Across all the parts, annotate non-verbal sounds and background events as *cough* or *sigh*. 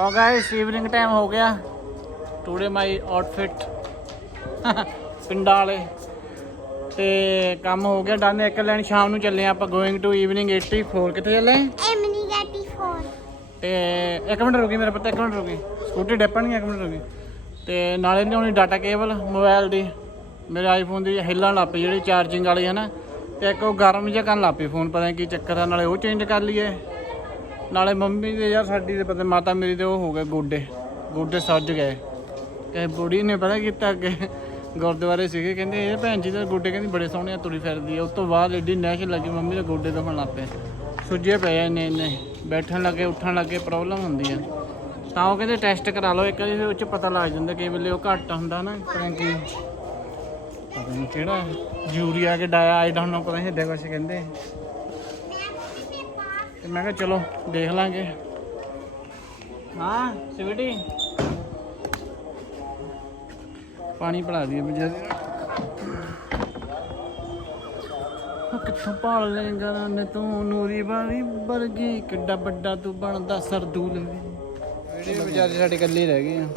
ਲੋ guys evening time ਹੋ ਗਿਆ। Today ਮਾਈ outfit ਪਿੰਡਾਂ ਵਾਲੇ। ਤੇ ਕੰਮ ਹੋ ਗਿਆ ਡਨ ਇੱਕ ਲੈਣ ਸ਼ਾਮ ਨੂੰ ਚੱਲੇ ਆਪਾਂ ਗੋਇੰਗ ਟੂ ਈਵਨਿੰਗ 84 ਕਿੱਥੇ ਚੱਲੇ? ਐਮਨੀ ਗੈਟੀ 4 ਤੇ ਇੱਕ ਮਿੰਟ ਰੁਕੀ ਮੇਰੇ ਪੁੱਤ ਇੱਕ ਮਿੰਟ ਰੁਕੀ। ਸਕੂਟੀ ਡੱਪਣੀ ਇੱਕ ਮਿੰਟ ਰੁਕੀ। ਤੇ ਨਾਲੇ ਲਿਆਉਣੀ ਡਾਟਾ ਕੇਬਲ ਮੋਬਾਈਲ ਦੀ। ਮੇਰੇ ਆਈਫੋਨ ਦੀ ਹਿੱਲਣ ਲੱਗ ਪਈ ਜਿਹੜੀ ਚਾਰਜਿੰਗ ਵਾਲੀ ਹੈ ਨਾ। ਤੇ ਇੱਕ ਉਹ ਗਰਮ ਜਿਹਾ ਕਰਨ ਲੱਗ ਪਈ ਫੋਨ ਪਤਾ ਨਹੀਂ ਕੀ ਚੱਕਰ ਆ ਨਾਲੇ ਉਹ ਚੇਂਜ ਕਰ ਲਈਏ। ਨਾਲੇ ਮੰਮੀ ਦੇ ਯਾਰ ਸਾਡੀ ਦੇ ਪਤਾ, ਮਾਤਾ ਮੇਰੀ ਦੇ ਉਹ ਹੋ ਗਏ ਗੋਡੇ। ਗੋਡੇ ਸੱਜ ਗਏ। ਕਹੇ ਬੁੜੀ ਨੇ ਪਤਾ ਕੀਤਾ ਅੱਗੇ ਗੁਰਦੁਆਰੇ ਸੀਗੇ, ਕਹਿੰਦੇ ਇਹ ਭੈਣ ਜੀ ਦੇ ਗੋਡੇ ਕਹਿੰਦੀ ਬੜੇ ਸੋਹਣੇ ਆ, ਤੁਰੀ ਫਿਰਦੀ ਆ। ਉਸ ਤੋਂ ਬਾਅਦ ਏਡੀ ਨਹਿਸ਼ ਲੱਗੀ, ਮੰਮੀ ਦੇ ਗੋਡੇ ਦੁਖਣ ਲੱਗ ਪਏ। ਸੁੱਜੇ ਪਏ ਆ ਇੰਨੇ ਇੰਨੇ। ਬੈਠਣ ਲੱਗੇ, ਉੱਠਣ ਲੱਗੇ ਪ੍ਰੋਬਲਮ ਹੁੰਦੀ ਆ। ਤਾਂ ਉਹ ਕਹਿੰਦੇ ਟੈਸਟ ਕਰਾ ਲਓ, ਇੱਕ ਵਾਰੀ ਉਹ ਚ ਪਤਾ ਲੱਗ ਜਾਂਦਾ ਕਈ ਵੇਲੇ ਉਹ ਘੱਟ ਹੁੰਦਾ ਨਾ ਕਿਉਂਕਿ ਪਤਾ ਨਹੀਂ ਕਿਹੜਾ, urea K ਡਾਇਆ I don't know ਪਤਾ ਨਹੀਂ ਏਦਾਂ ਕੁਛ ਕਹਿੰਦੇ। ਤੇ ਮੈਂ ਕਿਹਾ ਚਲੋ ਦੇਖ ਲਾਂਗੇ। ਹਾਂ ਸਿਵਟੀ? ਪਾਣੀ ਪਿਲਾ ਦਈਏ ਬਜੇ ਕਿੱਥੋਂ ਭਾਲ ਲੇਗਾ ਨੇ ਤੂੰ? ਨੂਰੀ ਬਾਣੀ ਵਰਗੀ ਕਿੱਡਾ ਵੱਡਾ ਤੂੰ ਬਣਦਾ ਸਰਦੂਲ। ਵੀਡੀਓ ਵਿਚਾਰੇ ਸਾਡੇ ਇਕੱਲੇ ਰਹਿ ਗਏ ਆ।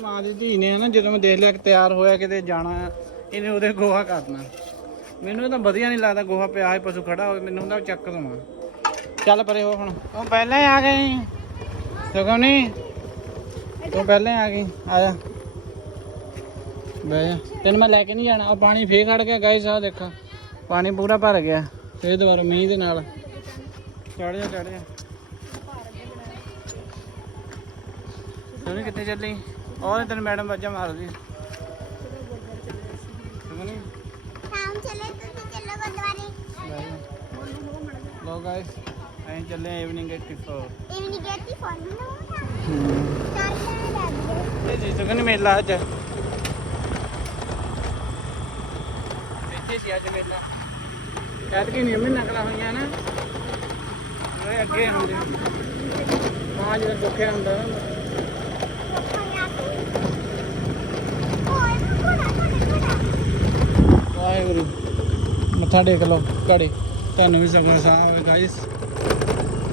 ਮਾਂ ਦੀ ਧੀ ਨੇ ਨਾ ਜਦੋਂ ਮੈਂ ਦੇਖ ਲਿਆ ਕਿ ਤਿਆਰ ਹੋਇਆ ਕਿਤੇ ਜਾਣਾ ਇਹਨੇ ਉਹਦੇ ਗੋਹਾ ਕਰਨਾ। ਮੈਨੂੰ ਇਹ ਤਾਂ ਵਧੀਆ ਨਹੀਂ ਲੱਗਦਾ, ਗੋਹਾ ਪਿਆ ਹੈ ਪਸ਼ੂ ਖੜਾ ਹੋਵੇ, ਮੈਨੂੰ ਹੁੰਦਾ ਚੱਕ ਦਵਾਂ। ਚੱਲ ਪਰੇ ਹੋ ਹੁਣ। ਉਹ ਪਹਿਲਾਂ ਹੀ ਆ ਗਈ। ਸਗੋਂ ਨਹੀਂ ਤੂੰ ਪਹਿਲਾਂ ਹੀ ਆ ਗਈ। ਆ ਜਾ। ਬਹਿ ਜਾ। ਤੈਨੂੰ ਮੈਂ ਲੈ ਕੇ ਨਹੀਂ ਜਾਣਾ। ਉਹ ਪਾਣੀ ਫੇਰ ਖੜ ਗਿਆ, ਗਾਇਸ ਆ ਦੇਖਾ। ਪਾਣੀ ਪੂਰਾ ਭਰ ਗਿਆ। ਫੇਰ ਦੁਬਾਰਾ ਮੀਂਹ ਦੇ ਨਾਲ। ਚੜ ਜਾ ਚੜ ਜਾ। ਸੁਣੀ ਕਿੱਥੇ ਚੱਲੀ? ਉਹ ਤੈਨੂੰ ਮੈਡਮ ਵਾਜਾ ਮਾਰਦੀ। ਲੋ ਗਾਇਸ ਅਸੀਂ ਚੱਲੇ ਇਵਨਿੰਗ 84 ਐਮਨੀ ਗੈਟੀ 4 ਨੂੰ ਇਹ ਜੀ ਸੁਗਨ ਮੇਲਾ ਅੱਜ ਇੱਥੇ ਸੀ ਅੱਜ ਮੇਲਾ ਕਹਿਤ ਕਿ ਨਿਯਮ ਨਕਲਾ ਹੋਈਆਂ ਨਾ ਅੱਗੇ ਹੁੰਦੇ ਹਾਂ ਜਿਹੜਾ ਦੁੱਖਿਆ ਹੁੰਦਾ ਨਾ ਵਾਹਿਗੁਰੂ ਮੱਥਾ ਟੇਕ ਲਓ ਘੜੇ ਤੁਹਾਨੂੰ ਵੀ ਸਗੋਂ ਸਾਹ ਗਾਇਸ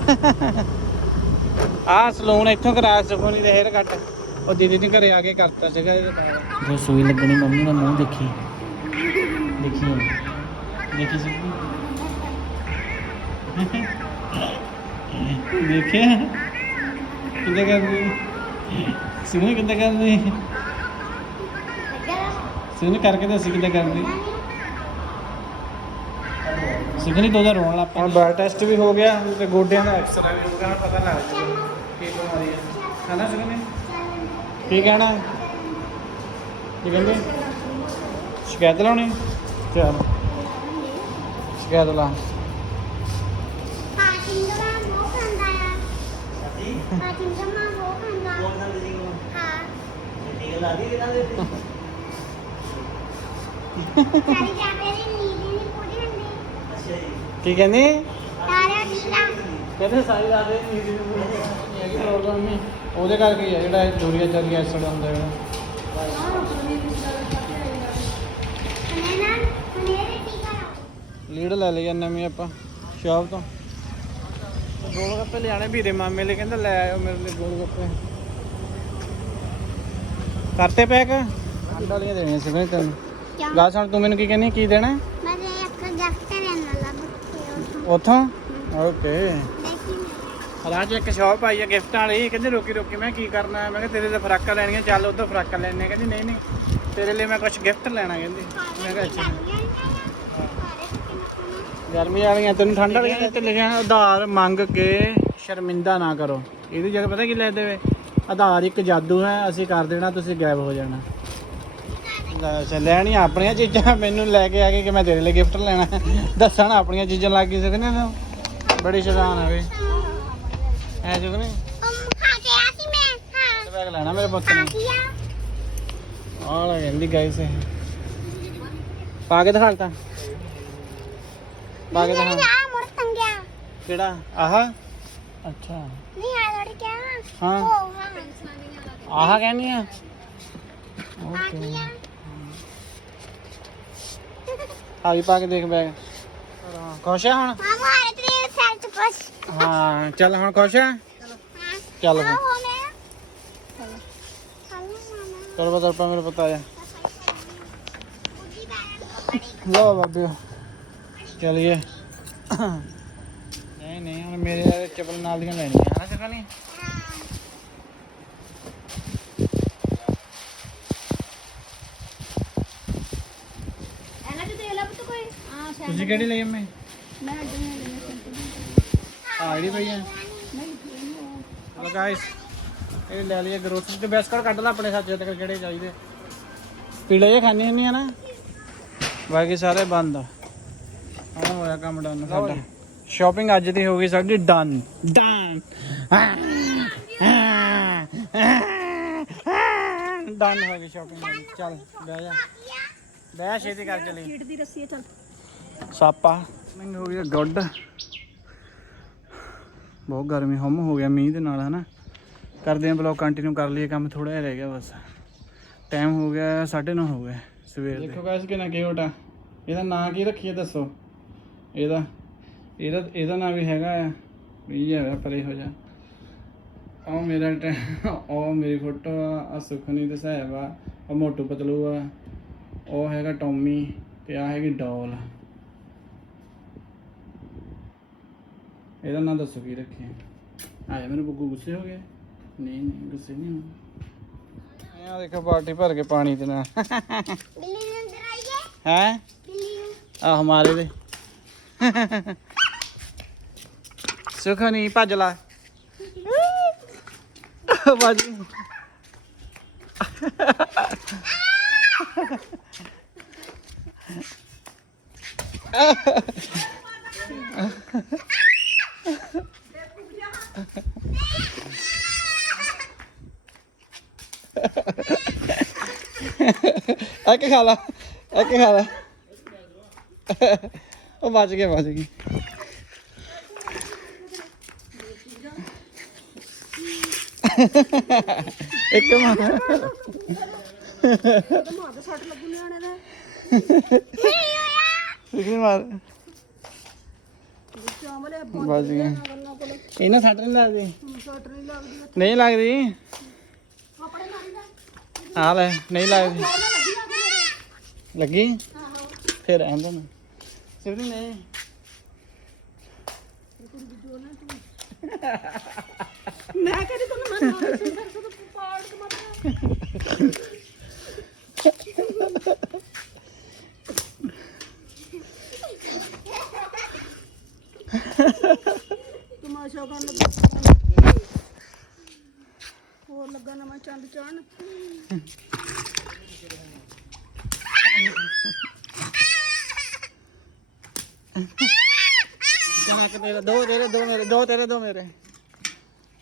*laughs* ਆ ਸਲੂਨ ਇੱਥੋਂ ਕਰਾਇਆ ਸੁਖੋਨੀ ਦੇ ਹੇਅਰ ਕੱਟ। ਉਹ ਦੀਦੀ ਨੇ ਘਰੇ ਆ ਕੇ ਕਰਤਾ ਸੀਗਾ ਇਹਦੇ ਜੋ ਸੂਈ ਲੱਗਣੀ ਮੰਮੀ ਨੇ ਮੂੰਹ ਦੇਖੀ। ਦੇਖੀ। ਦੇਖੀ ਸੀ। *laughs* ਦੇਖਿਆ? ਕਿੱਦਾਂ ਕਰਦੀ? ਸੁਣੀ ਕਿੱਦਾਂ ਕਰਦੀ? ਸੁਣੀ ਕਰਕੇ ਦੱਸੀ ਕਿੱਦਾਂ ਕਰਦੀ? ਸਿਗਨੀ ਦੋ ਦਾ ਰੋਣ ਲੱਗ ਪਿਆ ਬਲੱਡ ਟੈਸਟ ਵੀ ਹੋ ਗਿਆ ਤੇ ਗੋਡਿਆਂ ਦਾ ਐਕਸਰਾ ਵੀ ਹੋ ਗਿਆ ਹੁਣ ਪਤਾ ਲੱਗ ਜੂਗਾ ਕੀ ਬਿਮਾਰੀ ਹੈ ਹਨਾ ਸਿਗਨੀ ਕੀ ਕਹਿਣਾ? ਕੀ ਕਹਿੰਦੇ? ਸ਼ਿਕਾਇਤ ਲਾਉਣੀ? ਚਲ। ਸ਼ਿਕਾਇਤ ਲਾ। ਪਾਚਿੰਗ ਦਾ ਮੋਹ ਖਾਂਦਾ ਆ ਪਾਚਿੰਗ ਦਾ ਮੋਹ ਖਾਂਦਾ ਹਾਂ। ਸਾਰੀ ਨਹੀਂ। ਪੂਰੀ ਹੁੰਦੀ ਕੀ ਕਹਿੰਦੀ? ਤਾਰਾ ਨੀਲਾ। ਕਹਿੰਦੇ ਸਾਰੀ ਰਾਤ ਇਹ ਨੀਂਦ ਨਹੀਂ ਪੂਰੀ ਨਹੀਂ ਹੈਗੀ ਪ੍ਰੋਬਲਮ ਨਹੀਂ। ਉਹਦੇ ਕਰਕੇ ਹੀ ਆ ਜਿਹੜਾ ਯੂਰੀਆ ਚਾਰੀ ਐਸਿਡ ਹੁੰਦਾ ਜਿਹੜਾ ਹਨੇ ਨਾ ਹਨੇਰੇ ਟੀਕਾ ਲਾਓ ਲੀਡ ਲੈ ਲਈ ਨਵੀਂ ਆਪਾਂ ਸ਼ਾਪ ਤੋਂ। ਗੋਲ ਗੱਪੇ ਲਿਆਣੇ ਵੀਰੇ ਮਾਮੇ ਲਈ ਕਹਿੰਦਾ ਲੈ ਆਇਓ ਮੇਰੇ ਲਈ ਗੋਲ ਗੱਪੇ। ਕਰਤੇ ਪੈਕ? ਅੰਡ ਵਾਲੀਆਂ ਦੇਣੀਆਂ ਸੀ ਮੈਂ ਤੈਨੂੰ। ਸੁਣ ਤੂੰ ਮੈਨੂੰ ਕੀ ਕਹਿੰਦੀ ਕੀ ਦੇਣਾ? ਮੈਂ ਇੱਕ ਗਿਫਟ ਉੱਥੋਂ? ਓਕੇ ਰਾਜ, ਇੱਕ ਸ਼ਾਪ ਆਈ ਹੈ ਗਿਫਟਾਂ ਵਾਲੀ। ਕਹਿੰਦੇ, ਰੋਕੀ ਰੋਕੀ। ਮੈਂ ਕੀ ਕਰਨਾ? ਮੈਂ ਕਿਹਾ, ਤੇਰੇ ਤੇ ਫਰਾਕਾਂ ਲੈਣੀਆਂ। ਚੱਲ ਉਧਰ ਫਰਾਕਾਂ ਲੈਣੇ ਕਹਿੰਦੀ, ਨਹੀਂ ਨਹੀਂ। ਤੇਰੇ ਲਈ ਮੈਂ ਕੁਝ ਗਿਫਟ ਲੈਣਾ, ਕਹਿੰਦੀ। ਮੈਂ ਕਿਹਾ, ਅੱਛਾ। ਗਰਮੀ ਵਾਲੀਆਂ, ਤੈਨੂੰ ਠੰਡ ਵਾਲੀਆਂ ਤੇ ਲਿਖਿਆ ਆਧਾਰ ਮੰਗ ਕੇ ਸ਼ਰਮਿੰਦਾ ਨਾ ਕਰੋ। ਇਹਦੀ ਜਗ੍ਹਾ ਪਤਾ ਕੀ ਲੈ ਦੇਵੇ? ਆਧਾਰ ਇੱਕ ਜਾਦੂ ਹੈ। ਅਸੀਂ ਕਰ ਦੇਣਾ, ਤੁਸੀਂ ਗਾਇਬ ਹੋ ਜਾਣਾ। ਲੈ ਅੱਛਾ, ਲੈਣੀਆਂ ਆਪਣੀਆਂ ਚੀਜ਼ਾਂ, ਮੈਨੂੰ ਲੈ ਕੇ ਆ ਗਏ ਕਿ ਮੈਂ ਤੇਰੇ ਲਈ ਗਿਫਟ ਲੈਣਾ ਦੱਸਣ ਆਪਣੀਆਂ ਚੀਜ਼ਾਂ ਲੱਗ ਗਈ ਸਕਨੇ ਨਾ ਬੜੀ ਸ਼ੈਤਾਨ ਹੈ ਵੇ ਐ ਜੁਗਨੇ ਖਾ ਕੇ ਆ ਸੀ ਮੈਂ ਹਾਂ ਬੈਗ ਲੈਣਾ ਮੇਰੇ ਪੁੱਤ ਨੇ। ਆਹ ਲੈ ਜਾਂਦੀ ਗਾਇਸ ਇਹ। ਪਾ ਕੇ ਦਿਖਾ ਤਾ। ਪਾ ਕੇ ਨਹੀਂ ਦਿਖਾ। ਆ ਮੁੜ ਤੰਗਿਆ ਕਿਹੜਾ? ਆਹ? ਅੱਛਾ। ਨਹੀਂ ਆ ਲੜ ਗਿਆ ਹਾਂ। ਆਹ ਕਹਿੰਦੀ ਆ। ਓਕੇ। ਵੀ ਪਾ ਕੇ ਦੇਖ ਬੈਗ। ਖੁਸ਼ ਆ ਹੁਣ? ਹਾਂ ਸੈਲ ਚ ਬਸ ਹਾਂ ਚੱਲ ਹੁਣ ਖੁਸ਼ ਆ? ਹਾਂ ਚੱਲ ਹੋ ਮਾਮਾ ਬਤਾ ਪਾ ਮੇਰੇ ਪਤਾ ਆ ਲਓ ਬਾਬਿਓ ਚਲਿਏ। ਨਹੀਂ ਨਹੀਂ ਹੁਣ ਮੇਰੇ ਚੱਪਲ ਨਾਲ ਦੀਆਂ ਲੈਣੀਆਂ। ਹਨਾ ਸਕਾਲੀ ਇਹਨਾਂ ਚ ਦੇ ਲੱਭ ਤੂੰ ਕੋਈ ਹਾਂ ਤੁਸੀਂ ਕਿਹੜੀ ਲਈ ਮੈਂ ਮੈਂ ਅੱਡੇ ਆ ਜਿਹੜੀ ਪਈ ਆ। ਹਲੋ ਗਾਇਸ ਇਹ ਲੈ ਲਈਏ ਗਰੋਸਰੀ ਤੇ ਬਿਸਕਟ ਕੱਢ ਲੈ ਆਪਣੇ ਸੱਚੇ ਤੱਕ ਕਿਹੜੇ ਚਾਹੀਦੇ। ਪੀਲੇ ਜੇ ਖਾਣੇ ਹੁੰਦੇ ਆ ਨਾ। ਬਾਕੀ ਸਾਰੇ ਬੰਦ ਆ। ਹੁਣ ਹੋਇਆ ਕੰਮ ਡਨ ਸਾਡਾ। ਸ਼ਾਪਿੰਗ ਅੱਜ ਦੀ ਹੋ ਗਈ ਸਾਡੀ ਡਨ ਡਨ ਡਨ ਹੋ ਗਈ ਸ਼ਾਪਿੰਗ ਚੱਲ ਬਹਿ ਜਾ। ਬਹਿ ਛੇਤੀ ਕਰ ਚਲੀ ਕੀਟ ਦੀ ਰੱਸੀ ਚੱਲ। ਸਾਪਾ। ਮੈਨੂੰ ਹੋ ਗਿਆ ਗੁੱਡ। ਬਹੁਤ ਗਰਮੀ ਹਮ ਹੋ ਗਿਆ ਮੀਂਹ ਦੇ ਨਾਲ ਹਨਾ। ਕਰਦੇ ਆਂ ਬਲੌਗ ਕੰਟੀਨਿਊ ਕਰ ਲਈਏ ਕੰਮ ਥੋੜਾ ਜਿਹਾ ਰਹਿ ਗਿਆ ਬਸ। ਟਾਈਮ ਹੋ ਗਿਆ 9:30 ਹੋ ਗਏ ਸਵੇਰ ਦੇ। ਦੇਖੋ ਗਾਇਸ ਕਿੰਨਾ ਕਿਊਟ ਆ। ਇਹਦਾ ਨਾਂ ਕੀ ਰੱਖੀਏ ਦੱਸੋ? ਇਹਦਾ ਇਹਦਾ ਇਹਦਾ ਨਾਂ ਵੀ ਹੈਗਾ ਆ। ਵੀ ਹੈਗਾ ਪਰੇ ਹੋ ਜਾ ਉਹ ਮੇਰਾ ਟੈ- ਉਹ ਮੇਰੀ ਫੋਟੋ ਆ ਆ ਸੁਖਨੀ ਤੇ ਸਾਹਿਬ ਆ ਉਹ ਮੋਟੂ ਪਤਲੂ ਆ ਉਹ ਹੈਗਾ ਟੌਮੀ ਤੇ ਆ ਹੈਗੀ ਡੋਲ। ਇਹਦਾ ਨਾਂ ਦੱਸੋ ਕੀ ਰੱਖਿਆ? ਆਇਆ ਮੈਨੂੰ ਬੱਗੂ ਗੁੱਸੇ ਹੋ ਗਿਆ ਨਹੀਂ ਨਹੀਂ ਗੁੱਸੇ ਨਹੀਂ ਹੋਣਾ। ਆ ਦੇਖੋ ਬਾਲਟੀ ਭਰ ਕੇ ਪਾਣੀ ਦੇ ਨਾਲ। ਬਿੱਲੀ ਨੂੰ ਅੰਦਰ ਆਈਏ? ਹੈ? ਬਿੱਲੀ ਨੂੰ। ਆ ਹਮਾਰੇ ਦੇ। ਸੁਖ ਨਹੀਂ ਭੱਜ ਲਾ। ਬਾਜੀ ਆ ਕੇ ਖਾ ਲਾ ਆ ਕੇ ਖਾ ਲਾ ਉਹ ਬਚ ਗਿਆ ਬਚ ਗਈ ਇੱਕ ਮਾਰ ਮਾਰ ਸੱਟ ਲੱਗੂ ਨਿਆਣੇ ਦਾ ਇੱਕ ਮਾਰ ਬਚ ਕੋਲ ਇਹਨਾਂ ਸੱਟ ਨਹੀਂ ਲੱਗਦੀ ਨਹੀਂ ਲੱਗਦੀ ਨਹੀਂ ਲੱਗਦੀ ਆਪਣੇ ਮਾਰੀ ਦਾ ਆ ਲੈ, ਨਹੀਂ ਲੱਗਦੀ ਉਹਨੇ ਲੱਗੀ? ਫਿਰ ਆਂਦਾ ਨਾ ਸਿਵਰੀ ਨਹੀਂ ਮੈਂ ਕਹਿੰਦੀ ਤੁਹਾਨੂੰ ਮੈਂ ਨਾਲ ਸੀ ਫਿਰ ਪਾੜ ਕੇ ਮਰ ਤਮਾਸ਼ਾ ਕਰਨ ਲੱਗਾ ਲੱਗਾ ਨਵਾਂ ਚੰਦ ਚਾਣ ਚੱਲ ਤੇਰੇ, ਦੋ ਤੇਰੇ, ਦੋ ਮੇਰੇ, ਦੋ ਤੇਰੇ, ਦੋ ਮੇਰੇ।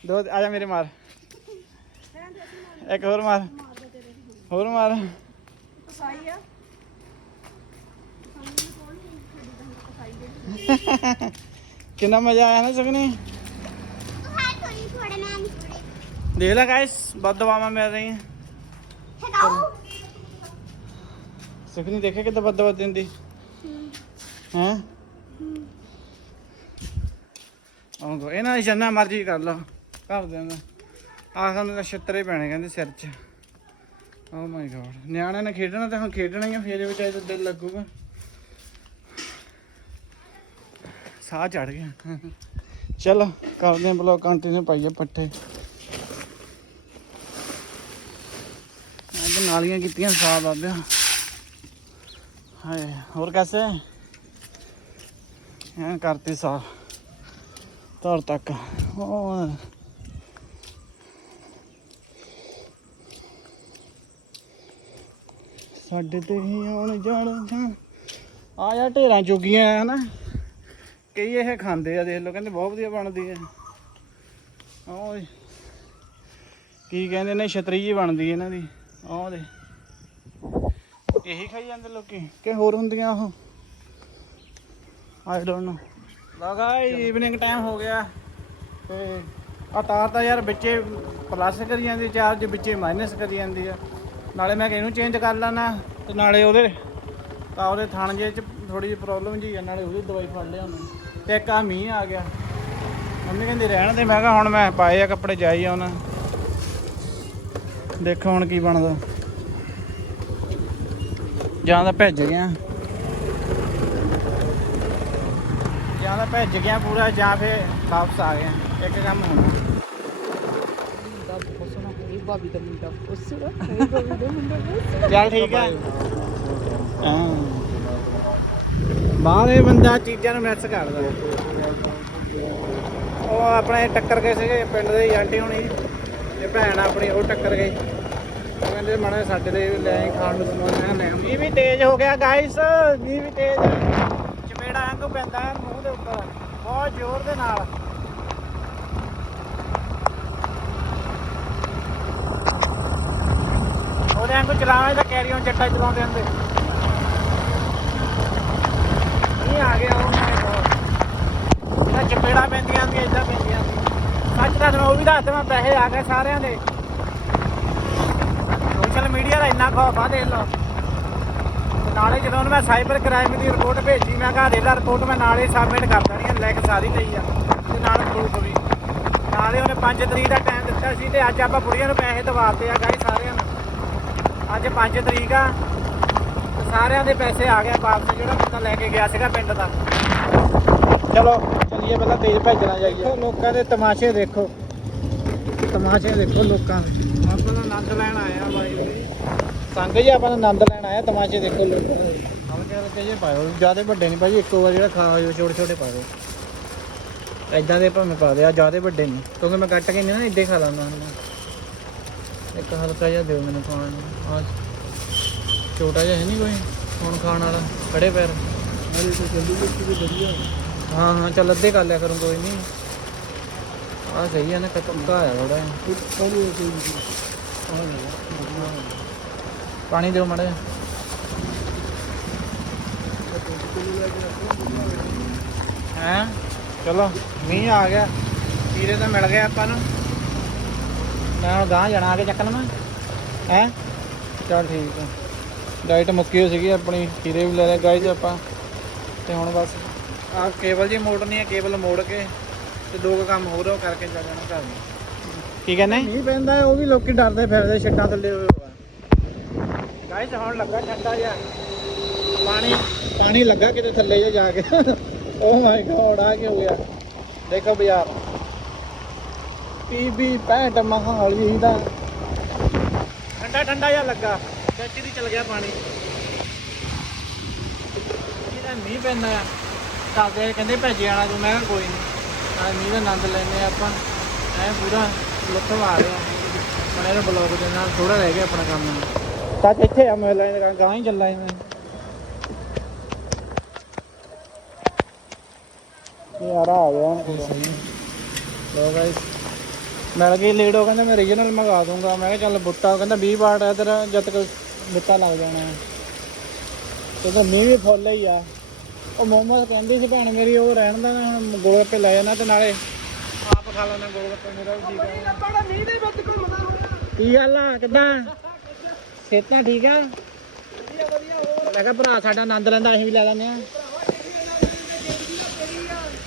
ਦੋ, ਆ ਜਾ ਮੇਰੇ ਮਾਰ। ਇੱਕ ਹੋਰ ਮਾਰ। ਹੋਰ ਮਾਰ। ਕਸਾਈ ਆ ਕਿੰਨਾ ਮਜ਼ਾ ਆਇਆ ਨਾ ਸੁਖਨੇ ਹਾਏ ਕੋਈ ਥੋੜੇ ਮੈਂ ਨਹੀਂ ਥੋੜੇ ਦੇਖ ਲੈ ਗਾਇਸ ਬਹੁਤ ਦਵਾਵਾਂ ਮਿਲ ਰਹੀਆਂ ਹਟਾਓ ਸੁਖਨੀ ਦੇਖੇ ਕਿੱਦਾਂ ਬੱਦ ਬੱਦ ਦਿੰਦੀ? ਹੈ? ਉਹ ਇਹਨਾਂ ਦੀ ਜੰਨਾ ਮਰਜ਼ੀ ਕਰ ਲਓ ਕਰ ਦੇਣਾ ਆਹ ਸਾਨੂੰ ਤਾਂ ਛਿੱਤਰੇ ਪੈਣੇ ਕਹਿੰਦੇ ਸਿਰ 'ਚ। ਓ ਮਾਈ ਗॉड ਨਿਆਣਿਆਂ ਨੇ ਖੇਡਣਾ ਤਾਂ ਹੁਣ ਖੇਡਣਾ ਹੀ ਆ ਫੇਰ ਵਿਚਾਰੇ ਦਾ ਦਿਲ ਲੱਗੂਗਾ। ਸਾਹ ਚੜ ਗਿਆ। ਚਲੋ ਕਰਦੇ ਆਂ ਬਲੌਗ ਕੰਟੀਨਿਊ ਪਾਈਏ ਪੱਠੇ ਅੱਜ ਨਾਲੀਆਂ ਕੀਤੀਆਂ, ਸਾਫ਼ ਬਾਬਿਆ ਹਾਏ, ਹੋਰ ਕੈਸੇ? ਐਂ ਕਰਤੀ ਸਾਫ਼ ਤੌਰ ਤੱਕ। ਹੋਰ। ਸਾਡੇ ਤੇ ਹੀ ਆਉਣ ਜਾਣ ਆ ਜਾ ਢੇਰਾਂ ਚੁਗੀਆਂ, ਹਨਾ। ਕਈ ਇਹ ਖਾਂਦੇ ਆ, ਦੇਖ ਲਓ, ਕਹਿੰਦੇ ਬਹੁਤ ਵਧੀਆ ਬਣਦੀ ਹੈ ਓਏ। ਕੀ ਕਹਿੰਦੇ ਨੇ, ਛਤਰੀ ਜੀ ਬਣਦੀ ਇਹਨਾਂ ਦੀ। ਇਹੀ ਖਾਈ ਜਾਂਦੇ ਲੋਕੀ। ਕਿ ਹੋਰ ਹੁੰਦੀਆਂ ਉਹ? ਆਈ ਡੋਨਟ ਨੋ ਲਗਾ ਈਵਨਿੰਗ ਟਾਈਮ ਹੋ ਗਿਆ। ਤੇ ਆ ਤਾਰ ਤਾਂ ਯਾਰ ਵਿੱਚੇ ਪਲੱਸ ਕਰੀ ਜਾਂਦੀ ਚਾਰਜ ਵਿੱਚੇ ਮਾਈਨਸ ਕਰੀ ਜਾਂਦੀ ਆ। ਨਾਲੇ ਮੈਂ ਇਹਨੂੰ ਚੇਂਜ ਕਰ ਲੈਣਾ ਤੇ ਨਾਲੇ ਉਹਦੇ ਤਾਂ ਉਹਦੇ ਥਣ ਜੇ ਚ ਥੋੜੀ ਜਿਹੀ ਪ੍ਰੋਬਲਮ ਜੀ ਆ ਨਾਲੇ ਉਹਦੀ ਦਵਾਈ ਫੜ ਲਿਆ ਉਹਨੇ। ਤੇ ਇੱਕ ਆ ਮੀਂਹ ਆ ਗਿਆ। ਮੰਮੀ ਕਹਿੰਦੀ ਰਹਿਣ ਦੇ ਮੈਂ ਕਿਹਾ ਹੁਣ ਮੈਂ ਪਾਏ ਆ ਕੱਪੜੇ ਜਾਈ ਆਉਣਾ। ਦੇਖੋ ਹੁਣ ਕੀ ਬਣਦਾ। ਜਾਂ ਤਾਂ ਭਿੱਜ ਗਿਆ। ਜਾਂ ਤਾਂ ਭਿੱਜ ਗਿਆ ਪੂਰਾ, ਜਾਂ ਫੇ ਵਾਪਸ ਆ ਗਿਆ। ਇੱਕ ਕੰਮ ਹੋਣਾ। ਭਾਬੀ ਦਾ ਮੁੰਡਾ ਬਹੁਤ ਸੋਹਣਾ ਭਾਬੀ ਦਾ ਮੁੰਡਾ ਚੱਲ ਠੀਕ ਹੈ ਹਾਂ। ਬਾਹਰ ਬੰਦਾ ਚੀਜ਼ਾਂ ਨੂੰ ਮਿਕਸ ਕਰਦਾ। ਉਹ ਆਪਣੇ ਟੱਕਰ ਗਏ ਸੀਗੇ, ਪਿੰਡ ਦੇ ਹੀ ਆਂਟੀ ਹੋਣੀ। ਤੇ ਭੈਣ ਆਪਣੀ, ਉਹ ਟੱਕਰ ਗਈ। ਕਹਿੰਦੇ, ਮਾੜਾ ਸਾਡੇ ਦੇ ਲੈ ਖਾਣ ਨੂੰ ਸਮਾਨ ਲੈ ਮੀਂਹ ਵੀ ਤੇਜ਼ ਹੋ ਗਿਆ ਗਾਇਸ ਮੀਂਹ ਵੀ ਤੇਜ਼। ਚਪੇੜਾ ਵਾਂਗੂ ਪੈਂਦਾ ਮੂੰਹ ਦੇ ਉੱਪਰ। ਬਹੁਤ ਜ਼ੋਰ ਦੇ ਨਾਲ। ਉਹਦੇ ਵਾਂਗੂ ਚਲਾਵੇਂ ਤਾਂ ਕੈਰੀ ਔਨ ਚਲਾਉਂਦੇ ਹੁੰਦੇ। ਨਹੀਂ ਆ ਗਿਆ, ਉਹ ਮਾਈ ਚਪੇੜਾ ਪੈਂਦੀਆਂ ਹੁੰਦੀਆਂ ਇਦਾਂ ਪੈਂਦੀਆਂ। ਸੱਚ ਤਾਂ ਮੈਂ ਉਹ ਵੀ ਦੱਸ ਮੈਂ ਪੈਸੇ ਆ ਗਏ ਸਾਰਿਆਂ ਦੇ। ਸੋਸ਼ਲ ਮੀਡੀਆ ਦਾ ਇੰਨਾ ਖੌਫ ਆ, ਦੇਖ ਲਓ। ਨਾਲੇ ਜਦੋਂ ਉਹਨੂੰ ਮੈਂ ਸਾਈਬਰ ਕ੍ਰਾਈਮ ਦੀ ਰਿਪੋਰਟ ਭੇਜੀ, ਮੈਂ ਕਿਹਾ ਦੇਖ ਰਿਪੋਰਟ ਮੈਂ ਨਾਲੇ ਸਬਮਿਟ ਕਰ ਦੇਣੀ ਹੈ ਕੇ ਸਾਰੀ ਲਈ ਆ। ਤੇ ਨਾਲ ਪ੍ਰੂਫ ਵੀ। ਨਾਲੇ ਉਹਨੇ 5 ਤਰੀਕ ਦਾ ਟਾਈਮ ਦਿੱਤਾ ਸੀ ਤੇ ਅੱਜ ਆਪਾਂ ਬੁੜੀਆਂ ਨੂੰ ਪੈਸੇ ਦਵਾਤੇ ਆ ਗਾਈ ਸਾਰਿਆਂ ਨੂੰ। ਅੱਜ 5 ਤਰੀਕ ਆ ਸਾਰਿਆਂ ਦੇ ਪੈਸੇ ਆ ਗਏ ਵਾਪਸ, ਜਿਹੜਾ ਬੰਦਾ ਲੈ ਕੇ ਗਿਆ ਸੀਗਾ ਪਿੰਡ ਦਾ। ਚਲੋ। ਚੱਲੀਏ ਪਹਿਲਾਂ ਤੇਜ਼ ਭੇਜਣਾ ਜਾਈਏ ਲੋਕਾਂ ਦੇ ਤਮਾਸ਼ੇ ਦੇਖੋ। ਤਮਾਸ਼ੇ ਦੇਖੋ ਲੋਕਾਂ ਦੇ। ਆਪਾਂ ਤਾਂ ਆਨੰਦ ਲੈਣ ਆਏ ਆ ਬਾਈ ਜੀ। ਸੰਗ ਜੀ ਆਪਾਂ ਤਾਂ ਆਨੰਦ ਲੈਣ ਆਏ ਆ ਤਮਾਸ਼ੇ ਦੇਖੋ ਲੋਕਾਂ। ਦੇ ਹਲਕੇ ਹਲਕੇ ਜੇ ਪਾਇਓ ਜ਼ਿਆਦਾ ਵੱਡੇ ਨਹੀਂ ਭਾਜੀ ਇੱਕੋ ਵਾਰ ਜਿਹੜਾ ਖਾ ਹੋਇਓ ਛੋਟੇ ਛੋਟੇ ਪਾ ਦਿਓ। ਐਦਾਂ ਦੇ ਭਾਵੇਂ ਪਾ ਦਿਓ ਆ ਜ਼ਿਆਦਾ ਵੱਡੇ ਨਹੀਂ। ਕਿਉਂਕਿ ਮੈਂ ਕੱਟ ਕੇ ਨਹੀਂ ਨਾ ਇੱਦਾਂ ਖਾ ਲੈਂਦਾ ਹੁੰਦਾ। ਇੱਕ ਹਲਕਾ ਜਿਹਾ ਦਿਓ ਮੈਨੂੰ ਖਾਣ ਨੂੰ। ਆ ਛੋਟਾ ਜਿਹਾ ਹੈ ਨਹੀਂ ਕੋਈ ਹੁਣ ਖਾਣ ਵਾਲਾ ਖੜੇ ਪੈਰ। ਹਾਂ ਹਾਂ, ਚੱਲ ਅੱਧੇ ਕਰ ਲਿਆ ਕਰੂੰ, ਕੋਈ ਨਹੀਂ। ਆ ਸਹੀ ਹੈ ਨਾ ਕੱਟਾ ਆਇਆ ਥੋੜਾ ਪਾਣੀ ਦਿਓ ਮੜੇ ਹੈ? ਚਲੋ, ਮੀਂਹ ਆ ਗਿਆ। ਕੀਰੇ ਤਾਂ ਮਿਲ ਗਏ ਆਪਾਂ ਨੂੰ। ਮੈਂ ਹੁਣ ਗਾਂ ਜਾਣਾ ਆ ਕੇ ਚੱਕ ਲਵਾਂ ਹੈ? ਚਲ ਠੀਕ ਆ। ਡਾਈਟ ਮੁੱਕੀ ਹੋਈ ਸੀਗੀ, ਆਪਣੀ ਖੀਰੇ ਵੀ ਲੈ ਲਿਆ ਗਾਈਜ਼ ਆਪਾਂ। ਤੇ ਹੁਣ ਬਸ। ਆ ਕੇਬਲ ਜੀ ਮੋੜਨੀ ਹੈ ਕੇਬਲ ਮੋੜ ਕੇ ਤੇ ਦੋ ਕੁ ਕੰਮ ਹੋਰ ਉਹ ਕਰਕੇ ਜਾ ਜਾਣਾ ਘਰ ਨੂੰ। ਕੀ ਕਹਿੰਦੇ? ਨਹੀਂ ਪੈਂਦਾ ਉਹ ਵੀ ਲੋਕੀ ਡਰਦੇ ਫਿਰਦੇ ਛੱਟਾਂ ਥੱਲੇ ਗਾਈਜ਼ ਹੁਣ ਲੱਗਾ ਠੰਡਾ ਜਿਹਾ। ਪਾਣੀ ਪਾਣੀ ਲੱਗਾ ਕਿਤੇ ਥੱਲੇ ਜਿਹਾ ਜਾ ਕੇ। ਓ ਮਾਈ ਗੋਡ ਆ ਕੀ ਹੋ ਗਿਆ? ਦੇਖੋ ਬਾਜ਼ਾਰ। ਪੀਬੀ 65 ਮਹਾਲੀ ਦਾ ਠੰਡਾ ਠੰਡਾ ਜਿਹਾ ਲੱਗਾ। ਚਾਚੀ ਦੀ ਚਲ ਗਿਆ ਪਾਣੀ। ਇਹਦਾ ਮੀਂਹ ਪੈਂਦਾ ਆ। ਦੱਸਦੇ ਕਹਿੰਦੇ ਭੇਜੇ ਆਣਾ ਤੂੰ। ਮੈਂ ਕਿਹਾ ਕੋਈ ਨਹੀਂ। ਨਾਲ ਮੀਂਹ ਦਾ ਆਨੰਦ ਲੈਨੇ ਆਪਾਂ। ਐ ਪੂਰਾ ਲੁੱਟ ਆ ਰਿਹਾ ਹੁਣ ਇਹਨੂੰ ਬਲੌਗ ਦੇ ਨਾਲ ਥੋੜਾ ਰਹਿ ਗਿਆ ਆਪਣਾ ਕੰਮ। ਤਾਂ ਇੱਥੇ ਆ, ਮੈਂ ਲਾਈਨ ਗਾਂ ਹੀ ਚੱਲਾਂ ਮੈਂ ਯਾਰ ਆ ਗਿਆ ਪੂਰਾ। ਲੋ ਗਾਇਸ ਮਿਲ ਗਈ ਲੀਡੋ ਕਹਿੰਦਾ ਮੈਂ ਰੀਜਨਲ ਮੰਗਾ ਦੂੰਗਾ ਮੈਂ ਕਿਹਾ ਚੱਲ ਬੁੱਟਾ ਕਹਿੰਦਾ 20 ਵਾਟ ਹੈ ਤੇਰਾ, ਜਦ ਤੱਕ ਬੁੱਟਾ ਲੱਗ ਜਾਣਾ। ਹੈ ਤੇ ਮੀਂਹ ਵੀ ਫੁੱਲ ਹੀ ਆ। ਉਹ ਮੋਮੋਸ ਕਹਿੰਦੀ ਸੀ ਭੈਣ ਮੇਰੀ ਉਹ ਰਹਿਣ ਦਾ ਨਾ ਹੁਣ ਗੋਲਗੱਪੇ ਲੈ ਜਾਣਾ ਤੇ ਨਾਲੇ ਆਪ ਖਾ ਲੈਣਾ ਗੋਲਗੱਪੇ ਮੇਰਾ ਵੀ ਠੀਕ ਆ। ਬੜਾ ਨਹੀਂ ਦੇ ਵਿੱਚ ਘੁੰਮਦਾ ਹੋਇਆ ਕੀ ਗੱਲ ਆ ਕਿੱਦਾਂ? ਸਿਹਤਾਂ ਠੀਕ ਆ? ਵਧੀਆ ਵਧੀਆ ਹੋਰ ਮੈਂ ਕਿਹਾ ਭਰਾ ਸਾਡਾ ਆਨੰਦ ਲੈਂਦਾ ਅਸੀਂ ਵੀ ਲੈ ਲੈਂਦੇ ਆ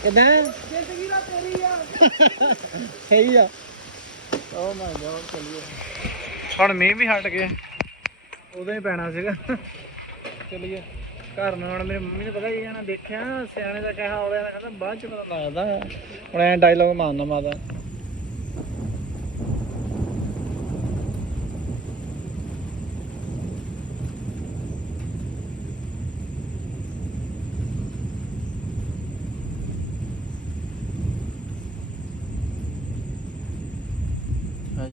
ਕਿੱਦਾਂ? ਜ਼ਿੰਦਗੀ ਦਾ ਤੇਰੀ ਆ ਸਹੀ ਆ। ਓ ਮਾਈ ਗॉड ਚਲਿਏ। ਹੁਣ ਮੀਂਹ ਵੀ ਹਟ ਗਿਆ। ਉਦੋਂ ਹੀ ਪੈਣਾ ਸੀਗਾ। ਚਲਿਏ। ਘਰ ਨੂੰ ਹੁਣ ਮੇਰੀ ਮੰਮੀ ਨੇ ਪਤਾ ਕੀ ਕਹਿਣਾ, ਦੇਖਿਆ ਸਿਆਣੇ ਦਾ ਕਿਹਾ ਹੋਵੇ, ਕਹਿੰਦਾ ਬਾਅਦ ਚ ਪਤਾ ਲੱਗਦਾ। ਹੁਣ ਐ ਡਾਇਲੋਗ ਮਾਰਨਾ ਮਾਦਾ